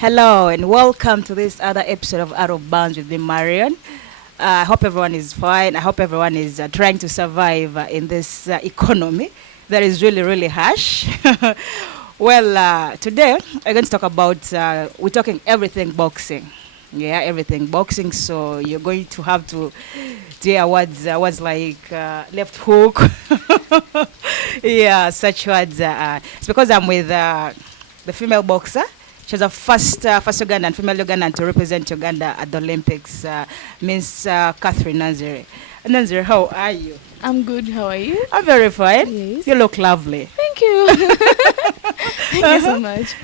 Hello and welcome to this other episode of Out of Bounds with me, Marion. I hope everyone is fine. I hope everyone is trying to survive in this economy that is really, really harsh. Today we're going to talk about, we're talking everything boxing. Yeah, everything boxing. So you're going to have to dear words like left hook. Yeah, such words. It's because I'm with the female boxer. She's the first female Ugandan to represent Uganda at the Olympics, Miss Catherine Nanziri. Nanziri, how are you? I'm good. How are you? I'm very fine. Yes. You look lovely. Thank you. Thank you so much.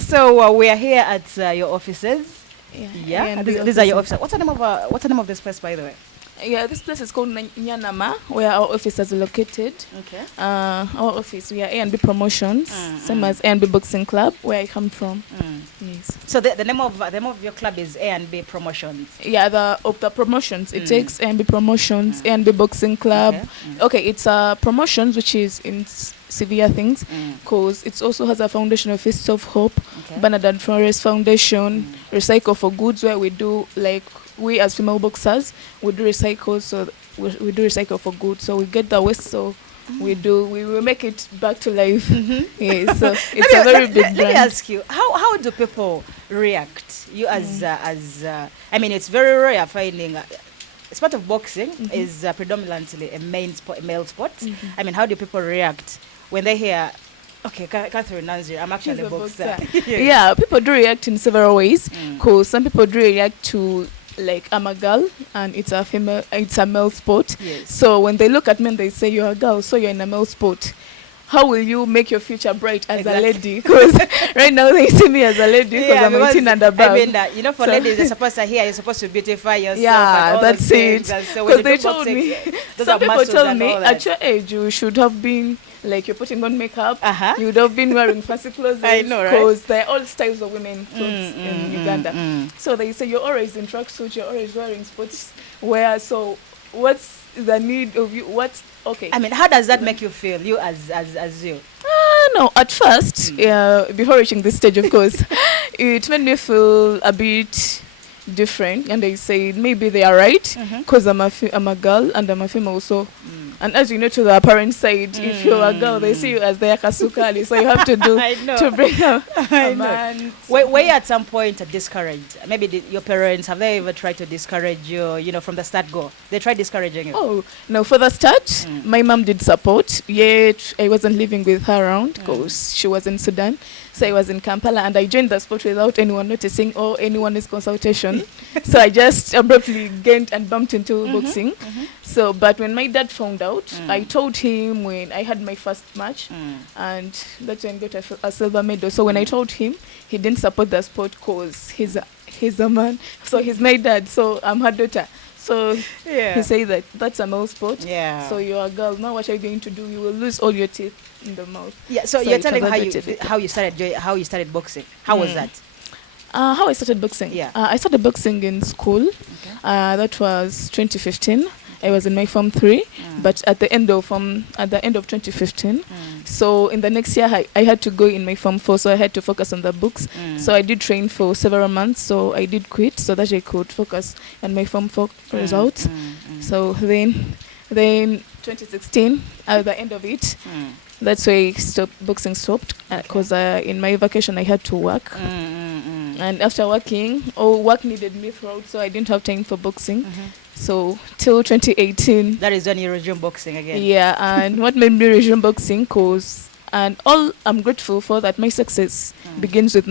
So we are here at your offices. Yeah. These are your offices. What's the name of this place, by the way? Yeah, this place is called Nyanama, where our office is located. Okay. Our office, we are A&B Promotions, same as A&B Boxing Club, where I come from. Yes. So the name of your club is A&B Promotions. Yeah, the promotions. It takes A&B Promotions, A&B Boxing Club. Okay, it's promotions, which is in severe things, because it also has a foundation of Fist of Hope, Bernadette Flores Foundation, Recycle for Goods, where we do we as female boxers, we do recycle, so we do recycle for good. So we get the waste, so we will make it back to life. Yeah, so it's a very big brand. Let me ask you, how do people react? You as I mean, it's very rare finding. Sport of boxing is predominantly a male sport. I mean, how do people react when they hear, okay, Catherine Nanziri, I'm actually a boxer? Yeah, people do react in several ways. Because some people do react to, like, I'm a girl and it's a male sport. Yes. So when they look at me and they say you're a girl, so you're in a male sport, how will you make your future bright as a lady? Because right now they see me as a lady because I'm 18 and above. I mean, for ladies, you're supposed to hear, you're supposed to beautify yourself. Yeah, and all that's it. So because they told me, some people told me, at your age, you should have been, like, you're putting on makeup, you would have been wearing fancy clothes. I know, right? Because there are all styles of women clothes in Uganda. So they say you're always in tracksuit, you're always wearing sports wear. So what's the need of you? Okay. I mean, how does that make you feel, you as you? No, at first, before reaching this stage, of course, it made me feel a bit different, and they say maybe they are right because I'm a girl and I'm a female also. And as you know, to the parent side, if you're a girl, they see you as their kasukali, so you have to do to bring a man. Were you at some point discouraged? Maybe your parents, have they ever tried to discourage you? You know, from the start go, they tried discouraging you. Oh no, for the start, my mom did support. Yet I wasn't living with her around because she was in Sudan. So I was in Kampala and I joined the sport without anyone noticing or anyone's consultation. So I just abruptly gained and bumped into boxing. So, but when my dad found out, I told him when I had my first match, and that's when I got a silver medal. So when I told him, he didn't support the sport because he's a man. So he's my dad. So I'm her daughter. So he said that's a male sport. Yeah. So you're a girl. Now what are you going to do? You will lose all your teeth in the mouth. Yeah. So you're telling how you started boxing. How was that? How I started boxing? Yeah. I started boxing in school. Okay. That was 2015. I was in my Form 3, but at the end of 2015. So in the next year, I had to go in my Form 4, so I had to focus on the books. So I did train for several months, so I did quit so that I could focus on my Form 4 results. So then 2016, at the end of it, that's why boxing stopped, because in my vacation I had to work. And after working, work needed me throughout, so I didn't have time for boxing. So till 2018. That is when you resumed boxing again. Yeah, and what made me resume boxing, all I'm grateful for that my success begins with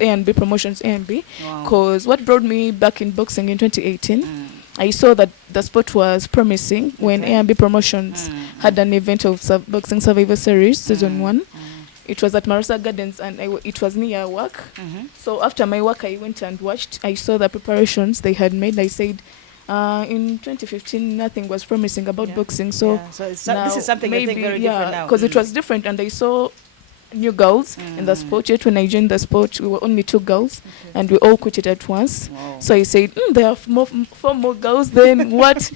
A&B Promotions A&B, because what brought me back in boxing in 2018, I saw that the sport was promising when A&B Promotions had an event of Boxing Survivor Series Season 1. It was at Marasa Gardens and it was near work. So after my work, I went and watched. I saw the preparations they had made. I said, in 2015, nothing was promising about boxing. So this is something I think very different now. Because it was different, and I saw new girls in the sport. Yet when I joined the sport, we were only 2 girls, and we all quit it at once. So I said, there are 4 more girls. Then what?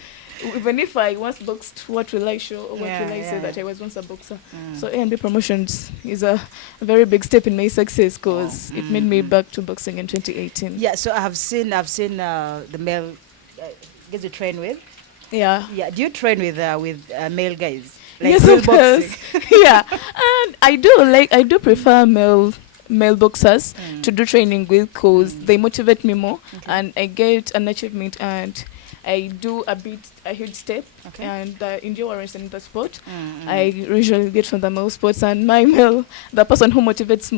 even if I once boxed, what will I show or what will I say that I was once a boxer? So A&B Promotions is a very big step in my success because it made me back to boxing in 2018. Yeah, so I've seen the male guys you train with. Yeah. Yeah, do you train with male guys? Like Yes, real of course. boxing? Yeah, and I do prefer male boxers to do training with because they motivate me more, and I get an achievement, and I do a huge step, and the endurance in the sport I usually get from the male sports, and the person who motivates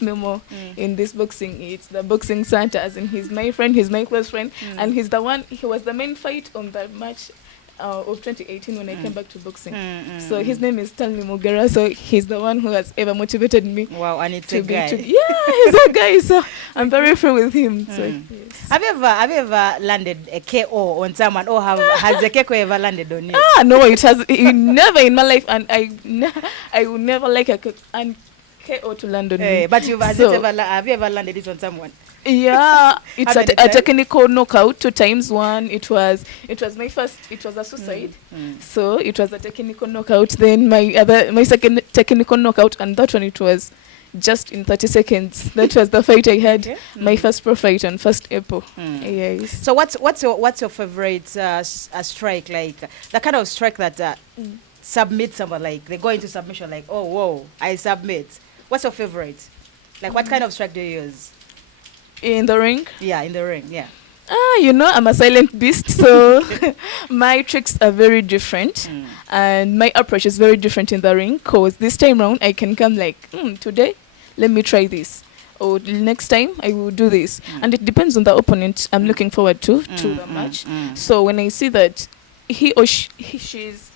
me more in this boxing, it's the boxing center, as in he's my friend, he's my close friend, and he was the main fight on that match of 2018 when I came back to boxing. So his name is Stanley Mugera. So he's the one who has ever motivated me. Wow, and it's a guy. He's a guy. So I'm very free with him. So yes. Have you ever landed a KO on someone, or has a KO ever landed on you? No, it has never in my life, and I would never like a KO to land on me. But have you ever landed it on someone? Yeah, it's a technical knockout 2 times. One, it was my first. It was a suicide, so it was a technical knockout. Then my second technical knockout, and that one it was just in 30 seconds. That was the fight I had, my first pro fight on 1st April. Yes. So what's your favorite strike? Like the kind of strike that submits someone, like they go into submission, like, oh whoa, I submit. What's your favorite? Like what kind of strike do you use? In the ring? Yeah, in the ring, yeah. I'm a silent beast, so my tricks are very different, and my approach is very different in the ring, because this time round I can come like, today, let me try this, or next time I will do this, and it depends on the opponent I'm looking forward to the match. So when I see that he or she's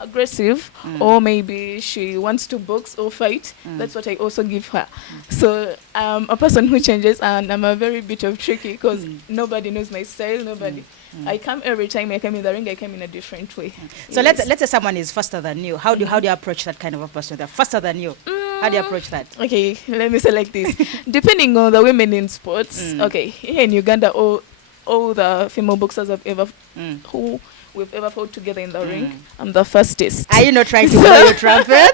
aggressive, or maybe she wants to box or fight, that's what I also give her. So I'm a person who changes, and I'm a very bit of tricky because nobody knows my style. I come every time I come in the ring, I come in a different way. So let's say someone is faster than you. How do you approach that kind of a person? They're faster than you. How do you approach that? Okay, let me say like this. Depending on the women in sports, okay, here in Uganda, all the female boxers who we've ever fought together in the ring, I'm the fastest. Are you not trying to blow your trumpet?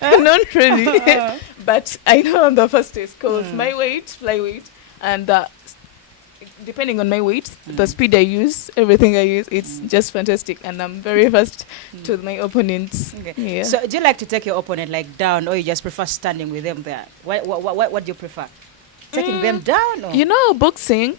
Not really. But I know I'm the fastest because my flyweight, and depending on my weight, the speed I use, everything I use, it's just fantastic. And I'm very fast to my opponents. Okay. Yeah. So do you like to take your opponent like down, or you just prefer standing with them there? What do you prefer? Taking them down? Or? Boxing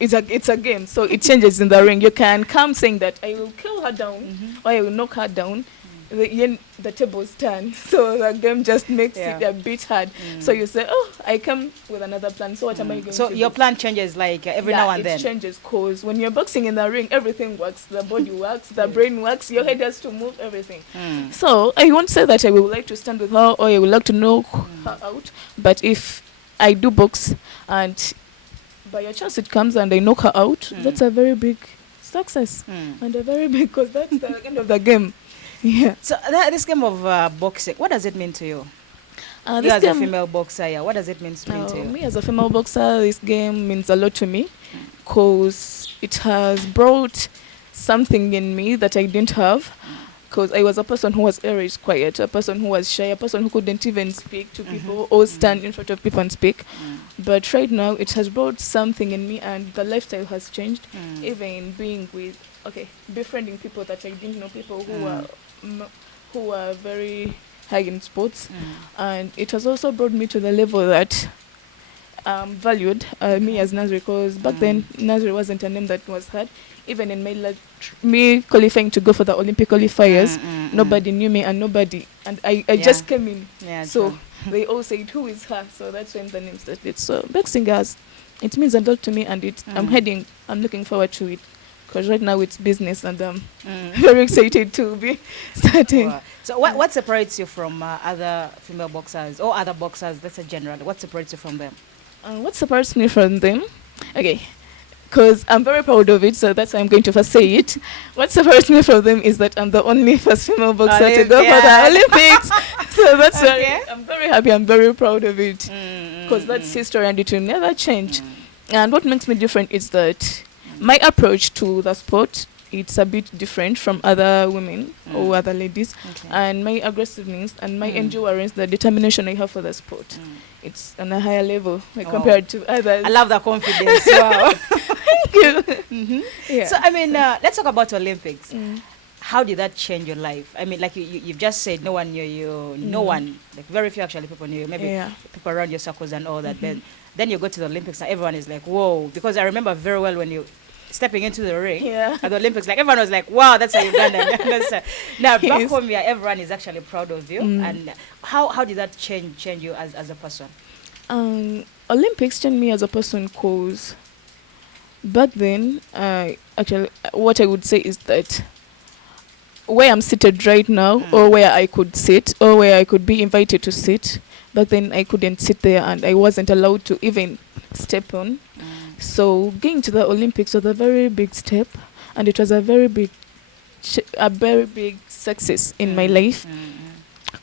it's a game, so it changes in the ring. You can come saying that I will kill her down or I will knock her down. The tables turn, so the game just makes it a bit hard. So you say, oh, I come with another plan, so what am I going to do? So your plan changes like every now and then? It changes because when you're boxing in the ring, everything works. The body works, the brain works, your head has to move, everything. So I won't say that I would like to stand with her or I would like to knock her out, but if I do box and by a chance it comes and I knock her out, that's a very big success, and a very big, because that's the end of the game. Yeah. So this game of boxing, what does it mean to you? You as a female boxer, what does it mean to you? Me as a female boxer, this game means a lot to me because it has brought something in me that I didn't have. Because I was a person who was always quiet, a person who was shy, a person who couldn't even speak to people or stand in front of people and speak. But right now, it has brought something in me, and the lifestyle has changed. Even befriending people that I didn't know, people who were very high in sports, and it has also brought me to the level that valued me as Nanziri, because back then Nanziri wasn't a name that was heard. Even in me qualifying to go for the Olympic qualifiers, nobody knew me, and I just came in. Yeah, so they all said, who is her? So that's when the name started. So boxing, it means a lot to me, and I'm looking forward to it. Because right now it's business, and I'm very excited to be starting. Wow. So what separates you from other female boxers or other boxers? That's a general. What separates you from them? What separates me from them? Okay. Because I'm very proud of it, so that's why I'm going to first say it. What separates me from them is that I'm the only first female boxer to go for the Olympics. So that's why I'm very happy, I'm very proud of it. Because that's history and it will never change. And what makes me different is that My approach to the sport, it's a bit different from other women or other ladies. Okay. And my aggressiveness and my endurance, the determination I have for the sport, it's on a higher level compared to others. I love the confidence. Wow. Thank you. Yeah. So, I mean, let's talk about Olympics. How did that change your life? I mean, like you've just said, no one knew you. No one, like very few actually people knew you. Maybe people around your circles and all that. Then you go to the Olympics and everyone is like, whoa. Because I remember very well when you stepping into the ring at the Olympics, like everyone was like, wow, that's a Ugandan. Now back home, everyone is actually proud of you. And how did that change you as a person? Olympics changed me as a person because back then, actually, what I would say is that where I'm seated right now, or where I could sit, or where I could be invited to sit, back then I couldn't sit there and I wasn't allowed to even step on. So getting to the Olympics was a very big step, and it was a very big success in my life.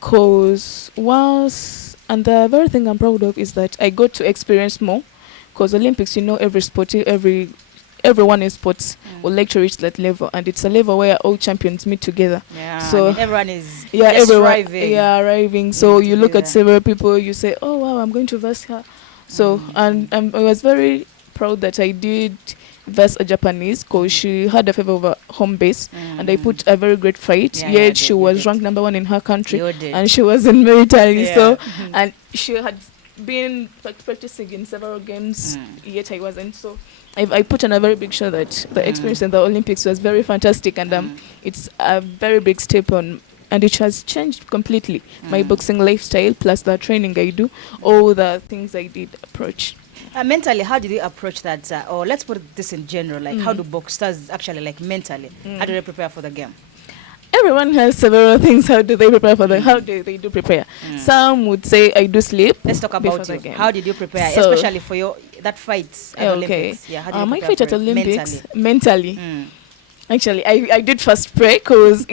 Cause and the very thing I'm proud of is that I got to experience more. Cause Olympics, every sport, everyone in sports will like to reach that level, and it's a level where all champions meet together. So everyone is arriving. So you look at several people, you say, oh wow, I'm going to verse her. So and I was very proud that I did verse a Japanese, because she had a favor over home base, and I put a very great fight. Yet she was ranked number 1 in her country, and she was in military. So and she had been practicing in several games, yet I wasn't. So I put on a very big show that the experience in the Olympics was very fantastic, and it's a very big step on, and it has changed completely my boxing lifestyle, plus the training I do, all the things I did approach. Mentally, how did you approach that? Or let's put this in general, like how do boxers actually, like mentally, how do they prepare for the game? Everyone has several things. How do they prepare for how do they prepare? Some would say I do sleep. Let's talk about you. How did you prepare, especially for that fight at Olympics? Yeah, how did you my fight at Olympics mentally. Actually, I did first pray, because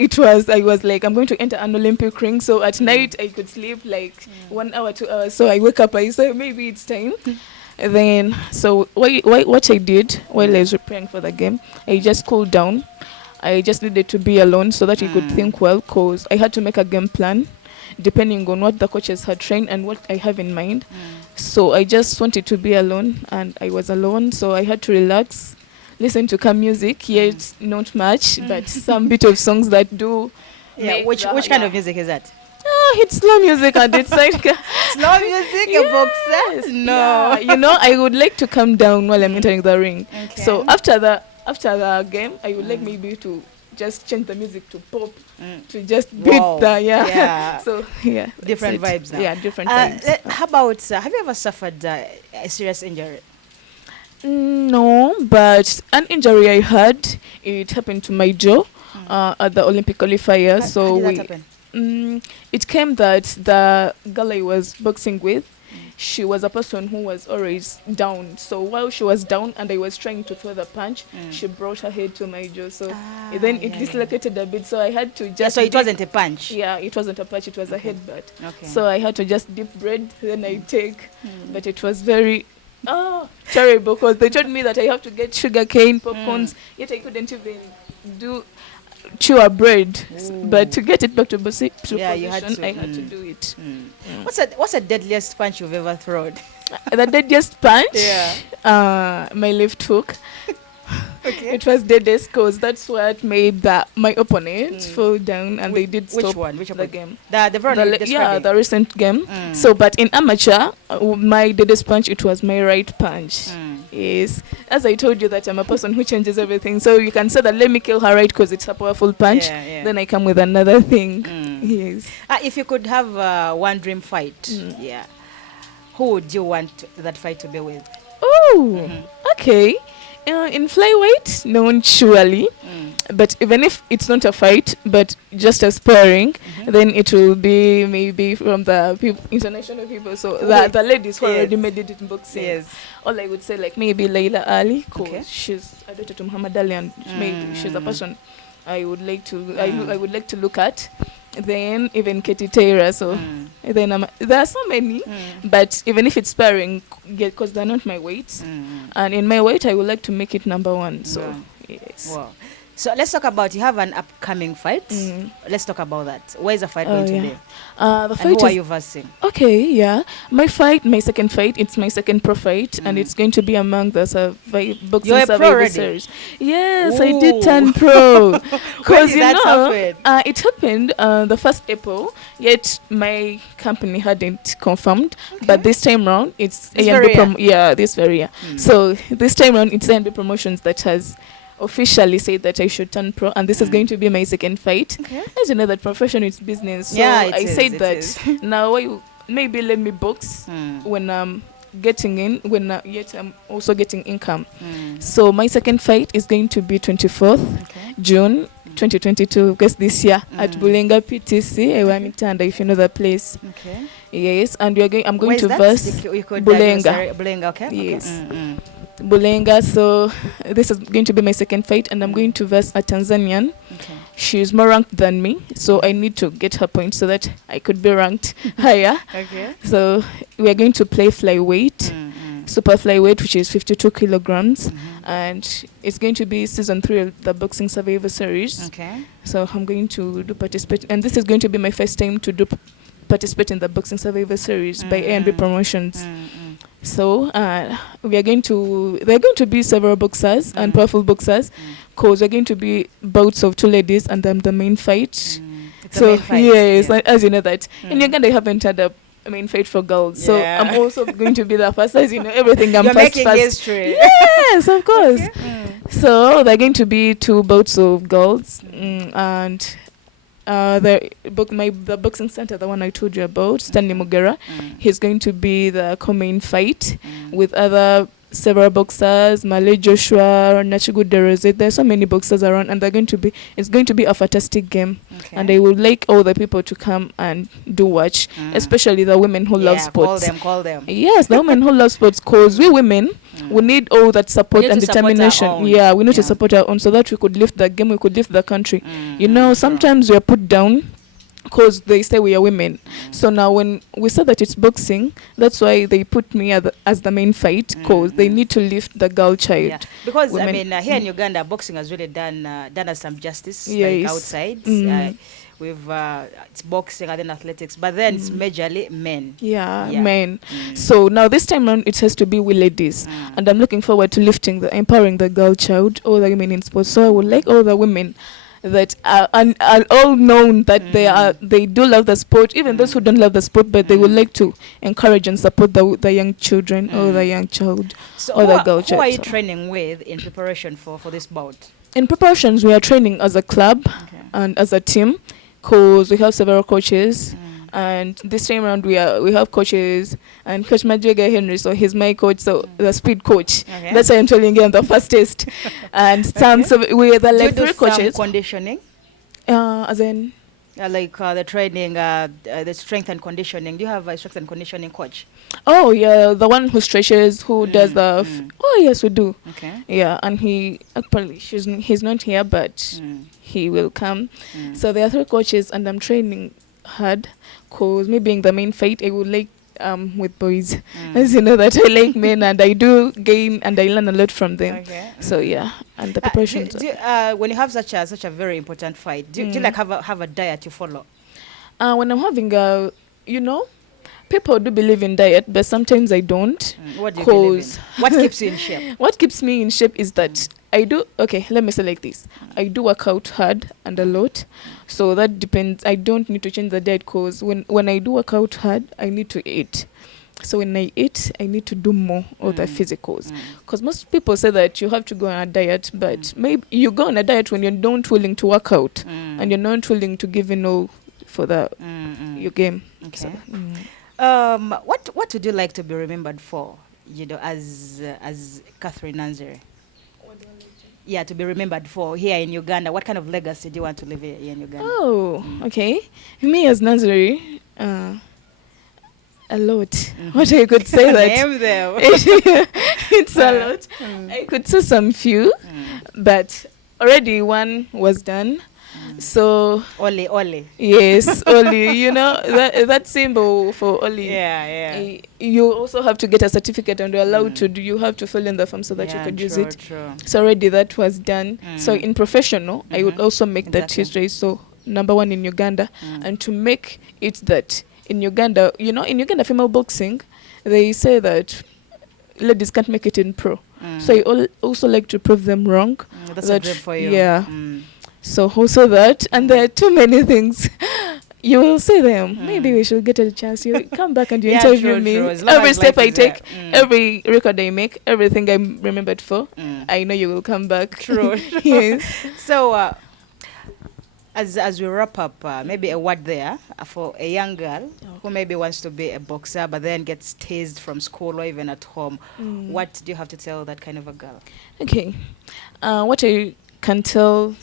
I was like, I'm going to enter an Olympic ring. So at night I could sleep like 1 hour, 2 hours. So I wake up, I say maybe it's time. And then so what I did while I was preparing for the game, I just cooled down. I just needed to be alone so that I could think well, because I had to make a game plan depending on what the coaches had trained and what I have in mind. So I just wanted to be alone, and I was alone, so I had to relax, listen to calm music, yet not much, but some bit of songs that do. Which kind of music is that? It's slow music, and it's like slow music, a boxer? No. Yeah, I would like to calm down while I'm entering the ring. Okay. So after the game, I would like maybe to just change the music to pop, to just beat the So different vibes now. Yeah, different vibes. How about have you ever suffered a serious injury? No, but an injury I had, it happened to my jaw at the Olympic qualifier. How did that happen? It came that the girl I was boxing with, she was a person who was always down. So while she was down and I was trying to throw the punch, she brought her head to my jaw. So then it dislocated a bit. So I had to just... so it wasn't a punch? Yeah, it wasn't a punch. It was a headbutt. Okay. So I had to just dip bread, then I take. But it was very... terrible, because they told me that I have to get sugar cane, popcorns, yet I couldn't even chew a bread. But to get it back to position, I had to do it. What's the deadliest punch you've ever thrown? The deadliest punch? My left hook. Okay. It was deadest, because that's what made my opponent fall down, and they did stop the game. The recent game. So, but in amateur, my deadest punch, it was my right punch. Yes, as I told you that I'm a person who changes everything. So you can say that let me kill her right because it's a powerful punch. Then I come with another thing. Yes. If you could have one dream fight, who would you want that fight to be with? Oh, okay. In flyweight, no one surely. But even if it's not a fight, but just a sparring, then it will be maybe from the international people. So the ladies who already made it in boxing. Yes. All I would say, like maybe Layla Ali, because she's a daughter to Muhammad Ali, and maybe she's a person I would like to I would like to look at. then even Katie Taylor. So then there are so many, but even if it's sparring, because they're not my weights, and in my weight, I would like to make it number one. So yes. Wow. So let's talk about, you have an upcoming fight. Let's talk about that. Where is the fight going to be? The fight and who are you versing? Okay, yeah. My second fight, it's my second pro fight, and it's going to be among the boxing You're a pro survivor already? series. Yes, Ooh. I did turn pro. When Because did that happen? it happened the 1st April, yet my company hadn't confirmed. But this time round, it's A&B this very year. So this time round, it's A&B Promotions that has officially said that I should turn pro, and this is going to be my second fight. As you know, that profession is business, so I said that now maybe let me box when I'm getting in, yet I'm also getting income. So my second fight is going to be 24th June 2022, because this year at Bulenga PTC Ewamikitanda, if you know the place. Yes, and I'm going to verse Bulenga. Bulenga, okay. Yes. Bulenga. So this is going to be my second fight, and I'm going to verse a Tanzanian. She's more ranked than me, so I need to get her points so that I could be ranked higher. So we are going to play flyweight, super flyweight, which is 52 kilograms, and it's going to be season 3 of the Boxing Survivor Series. So I'm going to participate, and this is going to be my first time to participate in the Boxing Survivor Series by A&B Promotions. So they're going to be several boxers and powerful boxers, because we're going to be bouts of 2 ladies, and I'm the main fight. It's a main fight, yes, as you know that in Uganda I haven't had a main fight for girls, so I'm also going to be the first. As you know, everything I'm You're first. making history. Yes, of course. So they're going to be 2 bouts of girls, and the boxing center, the one I told you about, Stanley Mugera, he's going to be the co-main fight with other several boxers, Malay Joshua, Nachigu Derozet. There's so many boxers around, and it's going to be a fantastic game. And I would like all the people to come and do watch, especially the women who love sports. Call them. Yes, the women who love sports, because we women, we need all that support and determination. We need to support our own, so that we could lift the game, we could lift the country. You know, sometimes we are put down because they say we are women. So now when we said that it's boxing, that's why they put me as the main fight, because they need to lift the girl child. Because women. I mean, here in Uganda, boxing has really done us some justice, like outside. We've it's boxing and then athletics, but then it's majorly men. Men. So now this time around, it has to be we ladies, and I'm looking forward to empowering the girl child, all the women in sports. So I would like all the women that are all known that they do love the sport, even those who don't love the sport, but they would like to encourage and support the young children or the young child, or the girl child. Who are you training with in preparation for this bout? In preparations, we are training as a club and as a team, because we have several coaches. And this time around, we have coaches, and Coach Majega Henry, so he's my coach, so the speed coach. That's why I'm telling you on the first test. And so we are the 3 coaches. Conditioning? As in? The training, the strength and conditioning. Do you have a strength and conditioning coach? Oh, yeah, the one who stretches, who does the... Oh, yes, we do. Yeah, and he's not here, but he will come. So there are 3 coaches, and I'm training hard, because me being the main fight, I would like with boys. As you know that I like men, and I do gain and I learn a lot from them. So and the preparations. When you have such a very important fight, do you like have a diet you follow? When I'm having people do believe in diet, but sometimes I don't. What do you believe in? What keeps you in shape? What keeps me in shape is that I do, let me say like this. I do work out hard and a lot. So that depends. I don't need to change the diet, because when I do work out hard, I need to eat. So when I eat, I need to do more of the physicals. Because most people say that you have to go on a diet, but maybe you go on a diet when you're not willing to work out and you're not willing to give in all for your game. So, what would you like to be remembered for, as Catherine Nanziri? To be remembered for here in Uganda. What kind of legacy do you want to leave here in Uganda? Oh, okay. Me as Nanziri, a lot. What I could say that name them. It's a lot. I could say some few, but already one was done. So Ole. yes, Oli, you know that symbol for Oli. Yeah. You also have to get a certificate, and you're allowed to do. You have to fill in the form so that you Yeah, could use true, it. true. So already that was done. So in professional, I would also make that Exactly. history. So number one in Uganda, and to make it that in Uganda, you know, in Uganda female boxing, they say that ladies can't make it in pro. So I also like to prove them wrong. That's a dream for you. Yeah. So also that, and there are too many things. You will see them. Maybe we should get a chance. You come back and you Yeah, interview true, me. true. As long Every as step life I is there. take, every record I make, everything I'm remembered for, I know you will come back. True. Yes. So, as we wrap up, maybe a word there for a young girl who maybe wants to be a boxer but then gets teased from school or even at home. What do you have to tell that kind of a girl? Okay. What I can tell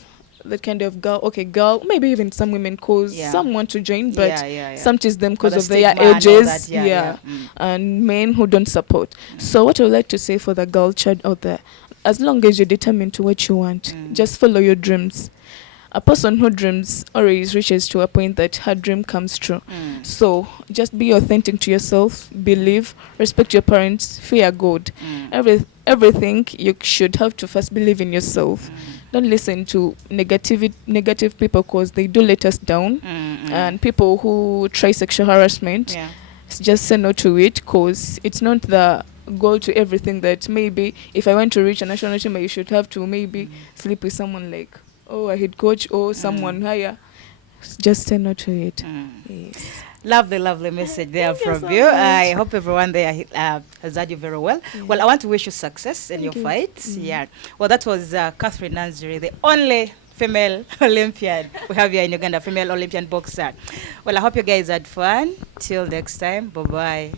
that kind of girl, girl, maybe even some women, cause some want to join, but some tease them because of their ages, and men who don't support. So what I would like to say for the girl child out there, as long as you're determined to what you want, just follow your dreams. A person who dreams always reaches to a point that her dream comes true. So just be authentic to yourself, believe, respect your parents, fear God. Everything you should have to first believe in yourself. Don't listen to negative people because they do let us down. And people who try sexual harassment, just say no to it because it's not the goal to everything that maybe if I want to reach a national team, I should have to maybe sleep with someone like a head coach or someone higher. Just say no to it. Yes. Lovely message there from so you. much. I hope everyone there has heard you very well. Well, I want to wish you success in your fight. Yeah. Well, that was Catherine Nanziri, the only female Olympian we have here in Uganda, female Olympian boxer. Well, I hope you guys had fun. Till next time. Bye-bye.